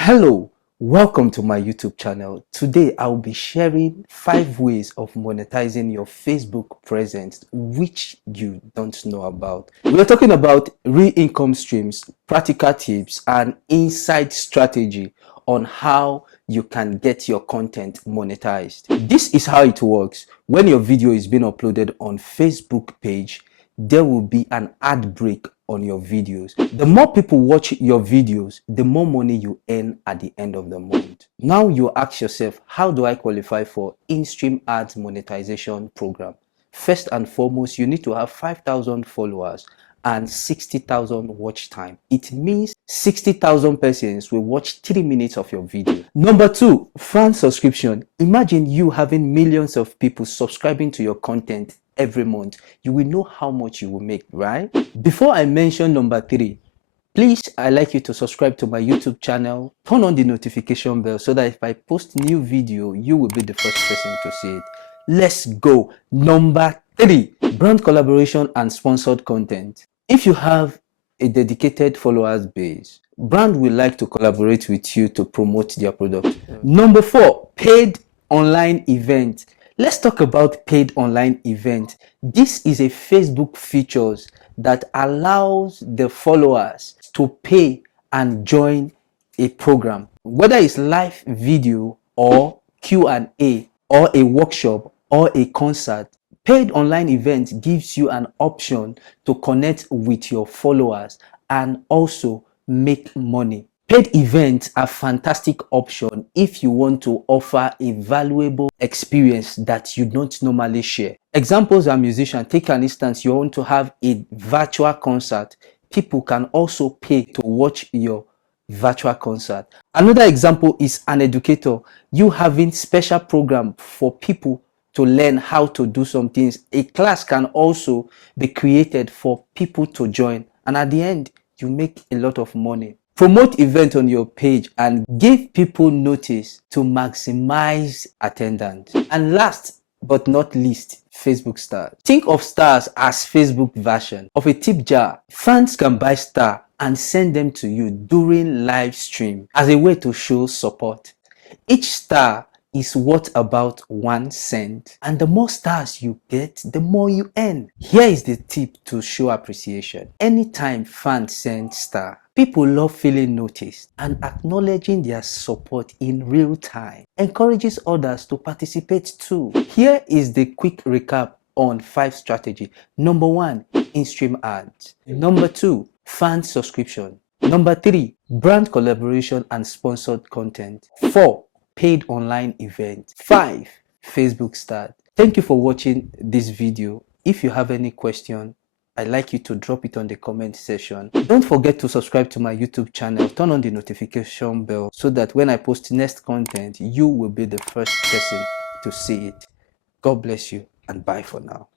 Hello, welcome to my YouTube channel. Today I'll be sharing 5 ways of monetizing your Facebook presence which you don't know about. We're talking about real income streams, practical tips, and inside strategy on how you can get your content monetized. This is how it works. When your video is being uploaded on Facebook page, there will be an ad break on your videos. The more people watch your videos, the more money you earn at the end of the month. Now you ask yourself, how do I qualify for in-stream ads monetization program? First and foremost, you need to have 5,000 followers and 60,000 watch time. It means 60,000 persons will watch 3 minutes of your video. Number 2, fan subscription. Imagine you having millions of people subscribing to your content every month. You will know how much you will make, right? Before I mention number 3, please, I'd like you to subscribe to my YouTube channel, turn on the notification bell so that if I post new video, you will be the first person to see it. Let's go. Number 3, brand collaboration and sponsored content. If you have a dedicated followers base, brand will like to collaborate with you to promote their product. Number 4, paid online event. Let's talk about paid online event. This is a Facebook features that allows the followers to pay and join a program, whether it's live video or Q&A or a workshop or a concert. Paid online event gives you an option to connect with your followers and also make money. Paid events are a fantastic option if you want to offer a valuable experience that you don't normally share. Examples are musicians. Take an instance, you want to have a virtual concert. People can also pay to watch your virtual concert. Another example is an educator. You having special program for people to learn how to do some things. A class can also be created for people to join, and at the end you make a lot of money. Promote event on your page and give people notice to maximize attendance. And last but not least, Facebook stars. Think of stars as Facebook version of a tip jar. Fans can buy star and send them to you during live stream as a way to show support. Each star is worth about 1 cent, and the more stars you get, the more you earn. Here is the tip to show appreciation. Anytime fans send star, people love feeling noticed, and acknowledging their support in real time encourages others to participate too. Here is the quick recap on 5 strategy. Number 1, in-stream ads. Number 2, fan subscription. Number 3, brand collaboration and sponsored content. 4, paid online event. 5, Facebook start. Thank you for watching this video. If you have any question, I'd like you to drop it on the comment section. Don't forget to subscribe to my YouTube channel. Turn on the notification bell so that when I post next content, you will be the first person to see it. God bless you and bye for now.